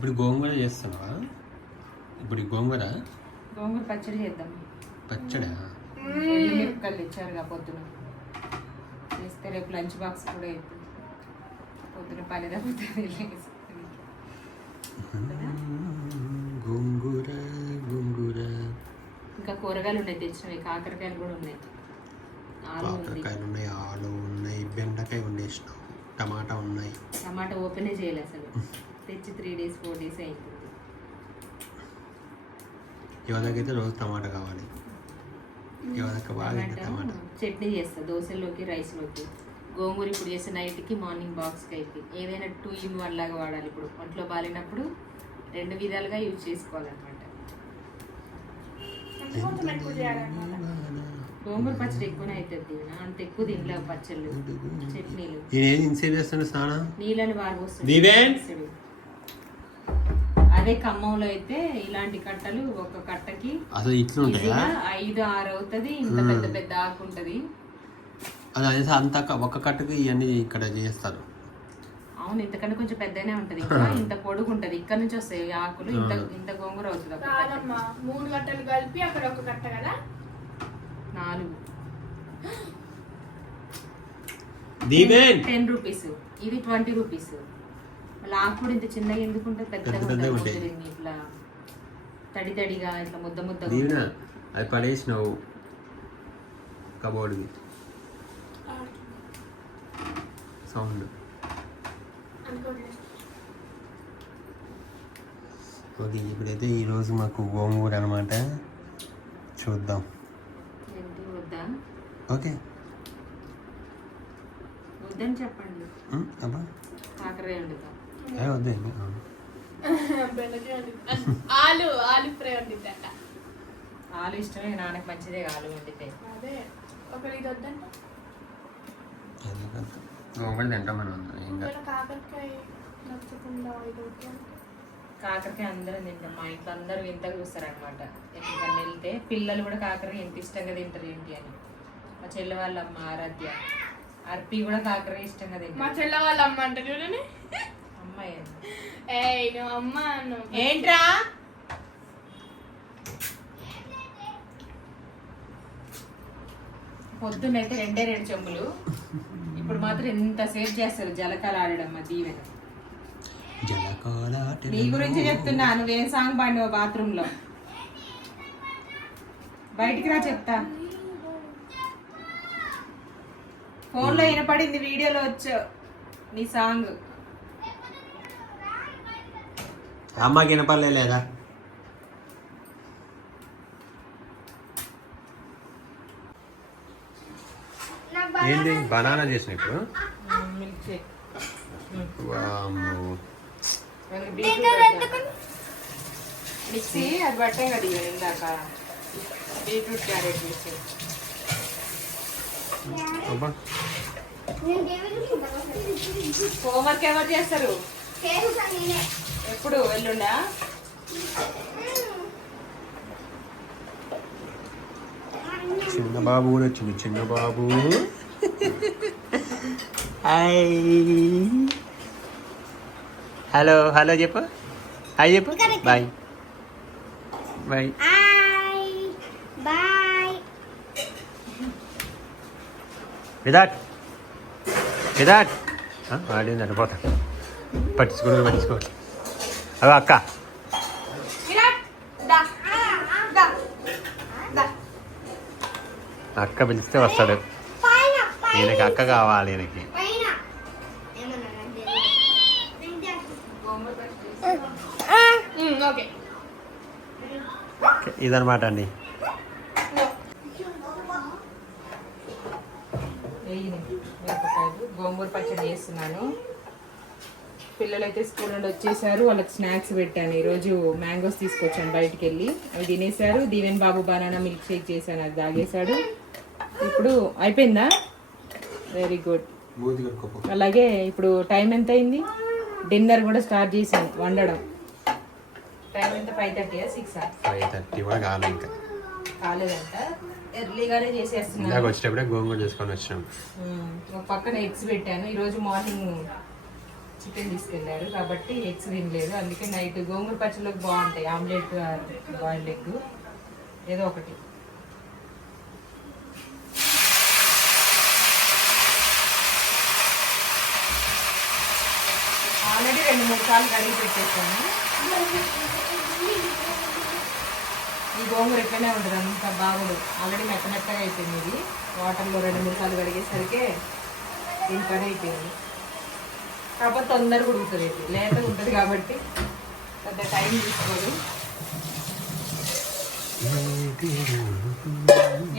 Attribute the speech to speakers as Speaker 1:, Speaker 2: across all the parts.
Speaker 1: ఇప్పుడు గోంగూర చేస్తున్నావా? ఇప్పుడు గోంగూర?
Speaker 2: గోంగూర పచ్చడి చేద్దాం.
Speaker 1: పచ్చడా?
Speaker 2: మిరపకాయలు ఇచ్చారుగా పొద్దున. చేస్తే రేపు లంచ్ బాక్స్ కూడా అయిపోతుంది పొద్దున పని తగ్గుతుంది
Speaker 1: గోంగూర గోంగూర.
Speaker 2: ఇంకా కూరగాయలు ఉన్నాయి తెచ్చినవి కాకరకాయలు కూడా ఉన్నాయి.
Speaker 1: కాకరకాయలు ఉన్నాయి ఆలు ఉన్నాయి బెండకాయ వండేసినావు టమాటా ఉన్నాయి.
Speaker 2: టమాటా ఓపెనే చేయలేదు అసలు. తెచ్చి త్రీ డేస్ ఫోర్ డేస్ అయిపోతుంది
Speaker 1: యువతకైతే రోజు టమాటా కావాలి. యువతకు బాగా
Speaker 2: టమాటా
Speaker 1: టమాటా.
Speaker 2: చట్నీ చేస్తా దోశలోకి రైస్లోకి. గోంగూర ఇప్పుడు చేస్తే నైట్కి మార్నింగ్ బాక్స్కి అయితే ఏదైనా టూ ఇన్ వన్ లాగా వాడాలి ఇప్పుడు. ఒంట్లో బాగాలేనప్పుడు రెండు విధాలుగా యూజ్ చేసుకోవాలన్నమాట. గోంగూర పచ్చడి ఎక్కువనే అవుతుంది. అంత ఎక్కువ తినలే పచ్చళ్ళు చట్నీలు.
Speaker 1: ఇన్సేవ్ స్నానం?
Speaker 2: నీళ్ళని వారబోస్తుంది
Speaker 1: దీవెన్?
Speaker 2: అదే ఖమ్మంలో అయితే ఇలాంటి కట్టలు ఒక కట్టకి
Speaker 1: అసలు ఇట్లా ఉంటాయా?
Speaker 2: ఐదు ఆరు అవుతుంది. ఇంత పెద్ద పెద్ద ఆకు ఉంటది.
Speaker 1: అది అదే అంత ఒక కట్టుకు ఇవన్నీ ఇక్కడ చేస్తారు.
Speaker 2: అవును ఇంతకంటే కొంచెం పెద్దనే ఉంటది ఇంకా ఇంత పొడుగు ఉంటది. ఇక్కడ నుంచి వస్తాయి ఈ ఆకులు. ఇంత ఇంత గోంగూర అవుతుంది
Speaker 3: మూడు గంటలు కలిపి అక్కడ ఒక కట్ట కదా?
Speaker 2: నాలుగు.
Speaker 1: Deeven
Speaker 2: ten rupees. ఇది ట్వంటీ రూపీస్. మళ్ళీ ఆకు కూడా ఇంత చిన్నగా ఎందుకు ఉంటుంది పెద్దగా
Speaker 1: పెద్ద పెద్దగా
Speaker 2: ఉంటుంది ఇట్లా తడి తడిగా ఇట్లా ముద్ద ముద్దగా
Speaker 1: దీవెన అది పడేసినావు కబోర్డ్కి. సౌండ్. ఓకే ఇప్పుడైతే ఈరోజు మాకు గోంగూర అనమాట చూద్దాం. ఓకే.
Speaker 2: వద్దని చెప్పండి.
Speaker 1: అబ్బా.
Speaker 2: కాకరే వండుతాం.
Speaker 1: వద్దే
Speaker 3: ఆలు ఆలు ఫ్రై వండిద్దట.
Speaker 2: ఆలు ఇష్టమే నాన్నకి మంచిదే ఆలు వండితే.
Speaker 3: అదే ఒకరు ఇది వద్దంట.
Speaker 1: తింటాం మనం.
Speaker 3: ఒకవేళ కాకరకాయ నచ్చకుండా ఇది వద్దంట
Speaker 2: కాకరకాయ అందరం తింటాం. మా ఇంట్లో అందరూ వింతగా చూస్తారు అనమాట ఎక్కడికన్నా వెళ్తే పిల్లలు కూడా కాకరకాయ ఎంత ఇష్టంగా తింటారు ఏంటి అని. మా చెల్లె వాళ్ళ అమ్మ ఆరాధ్య. అర్పి కూడా కాకరకాయ ఇష్టంగా
Speaker 3: మా
Speaker 2: తింటారు.
Speaker 3: చెల్ల వాళ్ళ అమ్మ అంట చూడని
Speaker 2: అమ్మాయి అని.
Speaker 3: ఏయ్ నువ్వు అమ్మ అను
Speaker 2: ఏంట్రా? పొద్దున్నైతే రెండే రెండు చెంబులు. ఇప్పుడు మాత్రం ఎంత సేవ్ చేస్తారు జలకాలు ఆడడం మా దీవెన. నీ గురించి చెప్తున్నా నువ్వేం సాంగ్ పాడినావు బాత్రూమ్లో బయటికి రా చెప్తా. ఫోన్లో వినపడింది వీడియోలో వచ్చావు నీ సాంగ్.
Speaker 1: అమ్మకి వినపడలే లేదా? ఏంటి బనానా చేసిన ఇప్పుడు.
Speaker 2: మిక్సీ అది పట్టే కదా ఇక ఇందాక. Beetroot carrot mixie. హోంవర్క్ ఎవరు చేస్తారు? ఎప్పుడు ఎల్లుండా
Speaker 1: చిన్న బాబు కూడా వచ్చింది చిన్న బాబు. హాయ్. హలో హలో చెప్పు. హాయ్ చెప్పు. Bye. Bye.
Speaker 3: Bye
Speaker 1: Virat. Virat వాడిందంట పోతా. పట్టించుకోవడం పట్టించుకోవాలి అవి అక్క. అక్క పిలిస్తే వస్తాడు. ఈయనకి అక్క కావాలి ఈయనకి.
Speaker 3: ఓకే.
Speaker 1: ఇదనమాట అండి.
Speaker 2: గోంగూర పచ్చడి చేస్తున్నాను. పిల్లలు అయితే స్కూల్ నుండి వచ్చేసారు. వాళ్ళకి స్నాక్స్ పెట్టాను. ఈరోజు మ్యాంగోస్ తీసుకొచ్చాను బయటికి వెళ్ళి. అవి తినేశారు. దీవెన్ బాబు బనానా మిల్క్ షేక్ చేశాను. అది తాగేశాడు. ఇప్పుడు అయిపోయిందా? వెరీ గుడ్ అలాగే ఇప్పుడు టైం ఎంత అయింది? డిన్నర్ కూడా స్టార్ట్ చేశాను వండడం. టైం ఎంత? Five thirty six
Speaker 1: five thirty కూడా కాలే ఇంకా.
Speaker 2: కాలేదంట. ఎర్లీగానే చేసేస్తున్నాను.
Speaker 1: వచ్చేటప్పుడే గోంగూర చేసుకొని వచ్చినాం.
Speaker 2: ఒక పక్కన ఎగ్స్ పెట్టాను. ఈరోజు మార్నింగ్ చికెన్ తీసుకెళ్ళారు. కాబట్టి ఎగ్స్ తినలేదు. అందుకే నైట్ గోంగూర పచ్చళ్ళకి బాగుంటాయి. Omelette boiled egg. ఏదో ఒకటి. ఆల్రెడీ రెండు మూడు సార్లు కడిగి పెట్టేసాను. ఈ గోంగూర ఎట్లనే ఉంటుంది. అంత బాగుండు ఆల్రెడీ మెత్త మెత్తగా అయిపోయింది ఇది. వాటర్లో రెండు మూడు సార్లు కడిగేసరికి దీని పని అయిపోయింది. కాకపోతే తొందరగా ఉడుకుతుంది ఇది. లేతగా ఉంటుంది కాబట్టి పెద్ద టైం తీసుకోదు.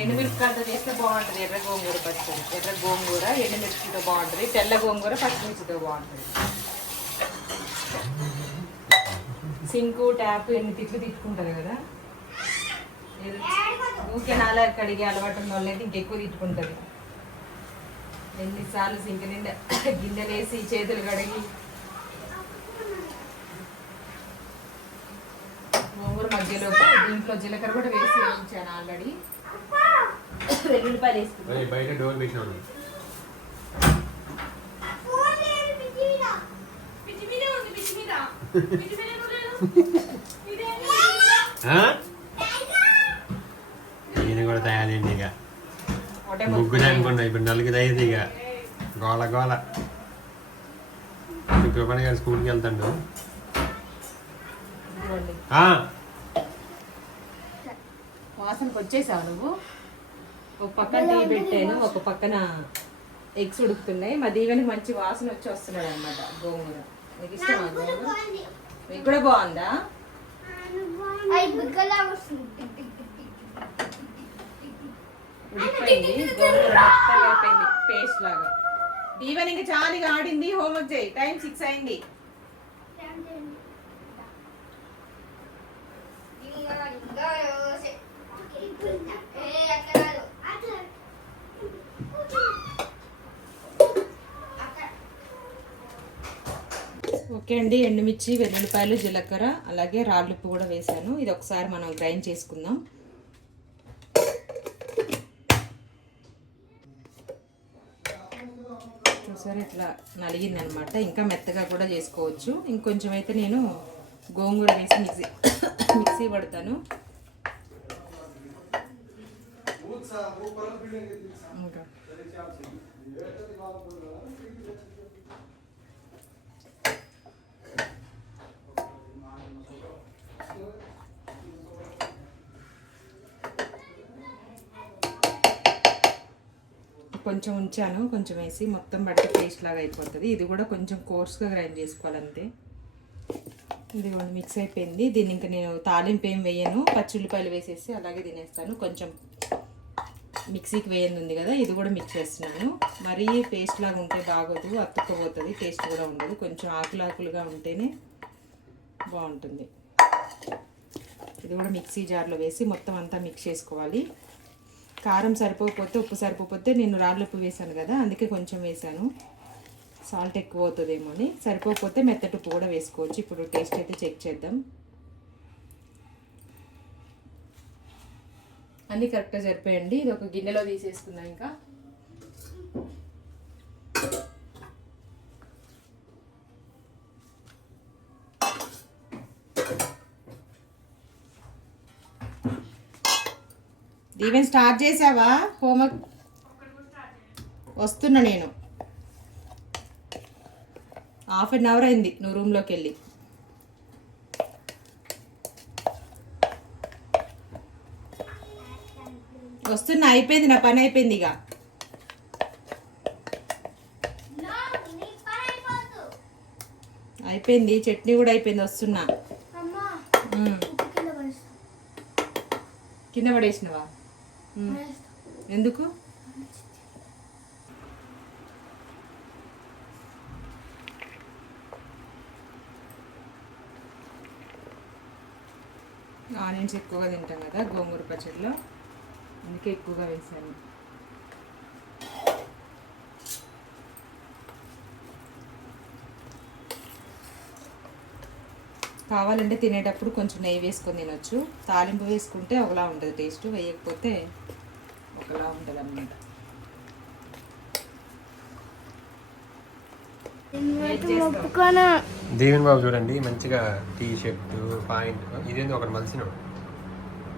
Speaker 2: ఎండుమిరపకాయలతో చేస్తే బాగుంటుంది. ఎర్ర గోంగూర పచ్చడి. ఎర్ర గోంగూర ఎండుమిర్చితో బాగుంటుంది. తెల్ల గోంగూర పచ్చిమిర్చితో బాగుంటుంది. సింకు ట్యాప్ ఎన్ని తిట్లు తిట్టుకుంటారు కదా? ఏదో? ఊకే నాలా కడిగి అలవాటు ఉన్న వాళ్ళైతే ఇంకెక్కువ తిట్టుకుంటుంది ఎన్నిసార్లు సింక్ నిండా గిన్నెలు వేసి చేతులు కడిగి గోంగూర మధ్యలో దీంట్లో జీలకర్ర కూడా వేసి ఉంచాను ఆల్రెడీ. వెల్లుల్లిపాయలు వేసుకున్నాను
Speaker 1: బయట డోర్ పెట్టినాను? నేను కూడా తయారైంది ఇక. ముగ్గురు అనుకున్నా ఇప్పుడు నలుగురు అయింది ఇక. గోల గోల. కృపణ గారు స్కూల్కి వెళ్తాడు.
Speaker 2: వాసనకు వచ్చేసావు నువ్వు? ఒక పక్కన టీ పెట్టాను ఒక పక్కన ఎగ్స్ ఉడుకుతున్నాయి. మా దీవెనికి మంచి వాసన వచ్చి వస్తున్నాడు అనమాట గోంగూర. మీకు ఇష్టమా గోంగూర? మీకు కూడా బాగుందా? అయిపోయింది పేస్ట్ లాగా. దీవెన్ ఇంకా చాలా ఆడింది. హోంవర్క్ చేయి. టైం సిక్స్ అయింది. ఓకే అండి. ఎండుమిర్చి వెల్లుల్లిపాయలు జీలకర్ర అలాగే రాళ్ళుప్పు కూడా వేసాను ఇది ఒకసారి మనం గ్రైండ్ చేసుకుందాం. చూసారు ఇట్లా నలిగింది అనమాట ఇంకా మెత్తగా కూడా చేసుకోవచ్చు. ఇంకొంచెం అయితే నేను గోంగూర వేసి మిక్సీ మిక్సీ పడతాను. ఇంకా. కొంచెం ఉంచాను కొంచెం వేసి మొత్తం బట్టి పేస్ట్ లాగా అయిపోతుంది. ఇది కూడా కొంచెం కోర్స్గా గ్రైండ్ చేసుకోవాలంతే. ఇది కూడా మిక్స్ అయిపోయింది. దీన్ని ఇంకా నేను తాలింపు ఏం వేయను. పచ్చిల్లిపాయలు వేసేసి అలాగే తినేస్తాను. కొంచెం మిక్సీకి వేయంది ఉంది కదా ఇది కూడా మిక్స్ చేస్తున్నాను. మరీ పేస్ట్ లాగా ఉంటే బాగోదు అతుక్కపోతుంది టేస్ట్ కూడా ఉండదు. కొంచెం ఆకులు ఆకులుగా ఉంటేనే బాగుంటుంది. ఇది కూడా మిక్సీ జార్లో వేసి మొత్తం అంతా మిక్స్ చేసుకోవాలి. కారం సరిపోకపోతే ఉప్పు సరిపోకపోతే నేను రాళ్ళ ఉప్పు వేసాను కదా అందుకే కొంచెం వేసాను సాల్ట్ ఎక్కువ అవుతుందేమో అని సరిపోకపోతే మెత్తటి ఉప్పు కూడా వేసుకోవచ్చు. ఇప్పుడు టేస్ట్ అయితే చెక్ చేద్దాం. అన్నీ కరెక్ట్గా సరిపోయండి ఇది ఒక గిన్నెలో తీసేసుకుందాం ఇంకా. ఈవెన్ స్టార్ట్ చేసావా? హోంవర్క్? వస్తున్నా నేను. హాఫ్ అన్ అవర్ అయింది నువ్వు రూమ్లోకి వెళ్ళి. వస్తున్నా అయిపోయింది నా పని అయిపోయింది ఇక. అయిపోయింది చట్నీ కూడా అయిపోయింది వస్తున్నా. కింద పడేసినవా. ఎందుకు? ఆనియన్స్ ఎక్కువగా తింటాం కదా గోంగూర పచ్చడిలో. అందుకే ఎక్కువగా వేసాను. కావాలంటే తినేటప్పుడు కొంచెం నెయ్యి వేసుకొని తినొచ్చు. తాలింపు వేసుకుంటే ఒకలా ఉంటుంది టేస్ట్ వేయకపోతే ఒకలా ఉంటుంది అన్నమాట
Speaker 1: దేవిన్ బాబు చూడండి మంచిగా టీ షర్ట్ పాయింట్ ఇదేంది ఒకటి మలిసిన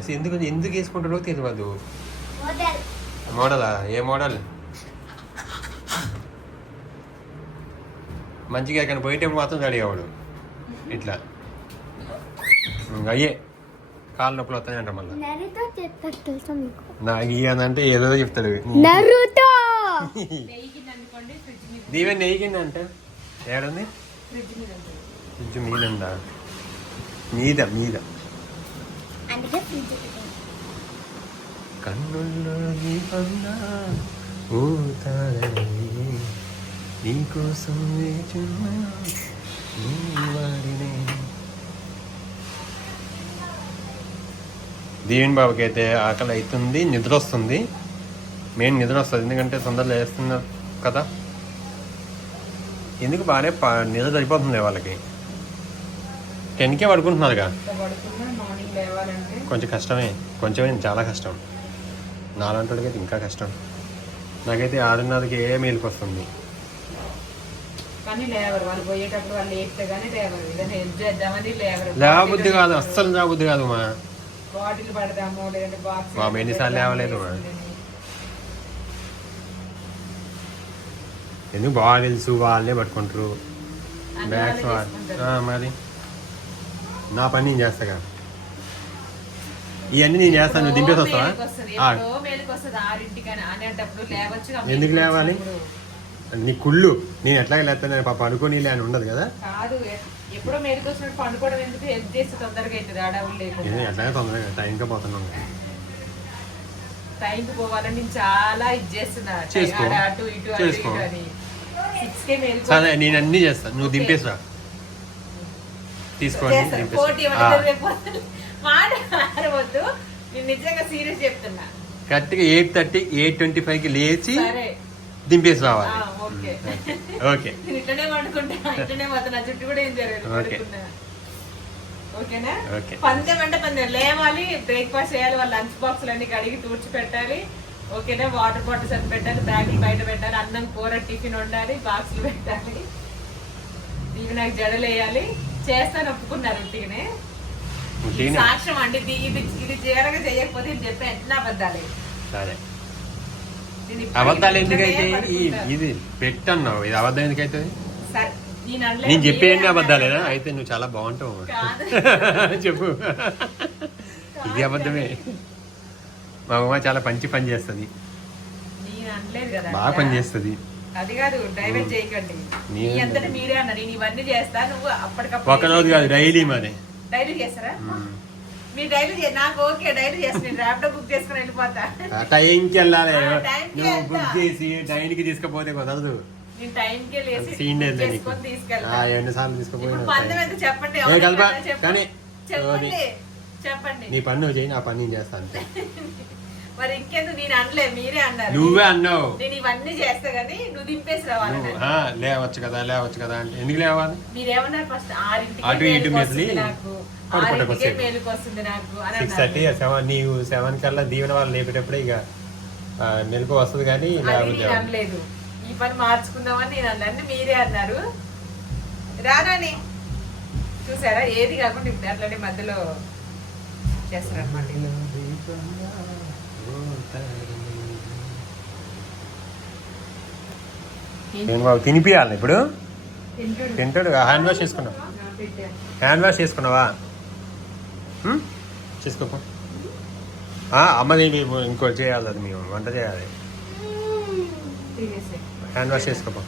Speaker 1: అసలు ఎందుకు ఎందుకు వేసుకుంటాడో తెలియదు మోడలా. ఏ మోడల్? మంచిగా కానీ పోయేటప్పుడు మాత్రం రెడీ అవ్వడు. ఇట్లా. అయ్యే కాళ్ళ నొప్పులు వస్తాయి అంట మళ్ళీ.
Speaker 4: నరుతో చెప్తాడు తెలుసా మీకు?
Speaker 1: నాకు ఇయ్యనంటే ఏదో చెప్తాడు.
Speaker 4: నరుతో!
Speaker 1: దీవెన్ నెయ్యిందంట ఏడుంది?
Speaker 2: ఫ్రిడ్జ్ మీద
Speaker 1: మీదందా మీద మీద కన్నుల్లో దీపంగా ఓ తారలే నీకోసం వేచున్నా. నీ వాడినే దీవెన్ బాబుకి అయితే ఆకలి అవుతుంది నిద్ర వస్తుంది మెయిన్ నిద్ర వస్తుంది ఎందుకంటే తొందరలో వేస్తున్నారు కదా. ఎందుకు బాగానే నిద్ర సరిపోతుంది వాళ్ళకి. టెన్కే పడుకుంటున్నారుగా. కొంచెం కష్టమే. కొంచెమే చాలా కష్టం. నాలంటోడికైతే ఇంకా కష్టం. నాకైతే ఆరున్నరకి ఏ మేలుకు వస్తుంది? లేవబుద్ధి కాదు. అస్సలు లేవబుద్ధి కాదు మా.
Speaker 2: బాటిల్ పడదాము లేదంటే బాక్స్
Speaker 1: బాబు ఎన్నిసార్లు లేవలేదు. ఎందుకు బాటిల్స్ వాళ్ళే పట్టుకుంటారు బ్యాగ్స్ మరి. నా పని నేను చేస్తాగా ఇవన్నీ నేను చేస్తాను నువ్వు దింపేసి వస్తావా? ఎందుకు లేవాలి? నీ కుళ్ళు. నేను ఎట్లాగే లేస్తాను పాప అనుకోని అని ఉండదు కదా?
Speaker 2: కాదు ఎప్పుడో మేలుకి వచ్చినట్టు పండుకోవడం ఎందుకు? హెల్ప్ చేస్తే తొందరగా అవుతుంది ఆడవులు
Speaker 1: ఇది
Speaker 2: లేకుండా.
Speaker 1: ఎట్లాగే తొందరగా టైంగా పోతున్నాం.
Speaker 2: టైంకి పోవాలని నేను చాలా ఇది చేస్తున్నా.
Speaker 1: చేసుకో.
Speaker 2: ఆడ అటు ఇటు అటు
Speaker 1: చేసుకో.
Speaker 2: ఇటు అని. సిక్స్ కే మేలుకు
Speaker 1: సరే నేను అన్ని చేస్తాను నువ్వు దింపేసిరా తీసుకోండి
Speaker 2: చేస్తాను పోటీ
Speaker 1: దింపేసి
Speaker 2: ఇవ్వడం రేపు మాట మారవద్దు. నేను నిజంగా సీరియస్ చెప్తున్నా.
Speaker 1: కరెక్ట్గా ఎయిట్ థర్టీ ఎయిట్ ట్వంటీ ఫైవ్కి లేచి
Speaker 2: సరే.
Speaker 1: దింపేసి రావాలి
Speaker 2: ఓకే.
Speaker 1: ఓకే.
Speaker 2: ఓకేనా?
Speaker 1: ఓకే.
Speaker 2: పందెం అంటే పందెం. లేవాలి బ్రేక్ఫాస్ట్ చేయాలి వాళ్ళ లంచ్ బాక్సులు అన్ని కడిగి తూడ్చి పెట్టాలి. ఓకేనా? వాటర్ బాటిల్స్ అని పెట్టాలి బ్యాగులు బయట పెట్టాలి అన్నం కూర టిఫిన్ వండాలి బాక్సులు పెట్టాలి. ఇవి నాకు జడలు వేయాలి చేస్తాను ఒప్పుకున్నారు ఉట్టిగానే సాక్ష్యం అంటే ఇది ఇది చేయడగా చేయకపోతే ఇది చెప్పే ఎట్లా అబద్ధాలే.
Speaker 1: సరే. అబద్ధాలు ఎందుకైతే. ఇది పెట్టన్నావు ఇది అబద్ధం ఎందుకైతే
Speaker 2: నేను
Speaker 1: చెప్పేయండి అబద్ధాలేనా. అయితే నువ్వు చాలా బాగుంటావు. చెప్పు. ఇది అబద్ధమే. మా అమ్మ చాలా మంచి పని చేస్తుంది. బాగా పని చేస్తుంది.
Speaker 2: అది కాదు డైవర్ట్ చేయకండి. మీ
Speaker 1: నేను-
Speaker 2: అంతటా మీరే అన్న నేను ఇవన్నీ చేస్తా నువ్వు అప్పటికప్పుడు
Speaker 1: ఒక రోజు కాదు డైలీ మరి.
Speaker 2: డైలీ చేస్తారా? డైలీ నాకు ఓకే డైలీ నేను బుక్ చేసుకుని వెళ్ళిపోతా.
Speaker 1: టైంకి వెళ్ళాలి. నువ్వు. బుక్ చేసి టైంకి తీసుకపోతే కుదరదు
Speaker 2: నేను టైంకే లేచి
Speaker 1: సీన్ లేదు నీకు.
Speaker 2: చేసుకొని తీసుకెళ్తా.
Speaker 1: ఎన్నిసార్లు
Speaker 2: ఇప్పుడు
Speaker 1: తీసుకుపోయినా
Speaker 2: పందెం ఎంత చెప్పండి.
Speaker 1: కానీ, నీ పని నువ్వు చేయి నా పని నేను చేస్తాను
Speaker 2: మరి నేను అనలే మీరే అన్నారు.
Speaker 1: నువ్వే అన్నావు.
Speaker 2: నేను ఇవన్నీ చేస్తా కానీ నువ్వు దింపేసి రావాలి
Speaker 1: లేవచ్చు కదా లేవచ్చు కదా అంటే ఎందుకు లేవాలి?
Speaker 2: మీరేమన్నారు ఫస్ట్ ఆరింటికి
Speaker 1: అటు ఇటు మెదిలి
Speaker 2: నాకు.
Speaker 1: సిక్స్. థర్టీ సెవెన్ నీవు సెవెన్ కల్లా దీవెన వాళ్ళు లేపేటప్పుడే ఇక మెలకు వస్తుంది కానీ
Speaker 2: అనలేదు. ఈ పని మార్చుకుందామని నేను అన్నాను. మీరే అన్నారు. రానాని. చూసారా? ఏది కాకుండా ఇప్పుడు అట్లనే మధ్యలో చేస్తారు అనమాట
Speaker 1: నేను బాబు తినిపియాలి ఇప్పుడు. తింటాడు. హ్యాండ్ వాష్ చేసుకున్నావు? హ్యాండ్ వాష్ చేసుకున్నావా? చేసుకోపో ఆ, అమ్మది మేము ఇంకో చేయాలి అది మేము వంట చేయాలి. Hand wash చేసుకోపో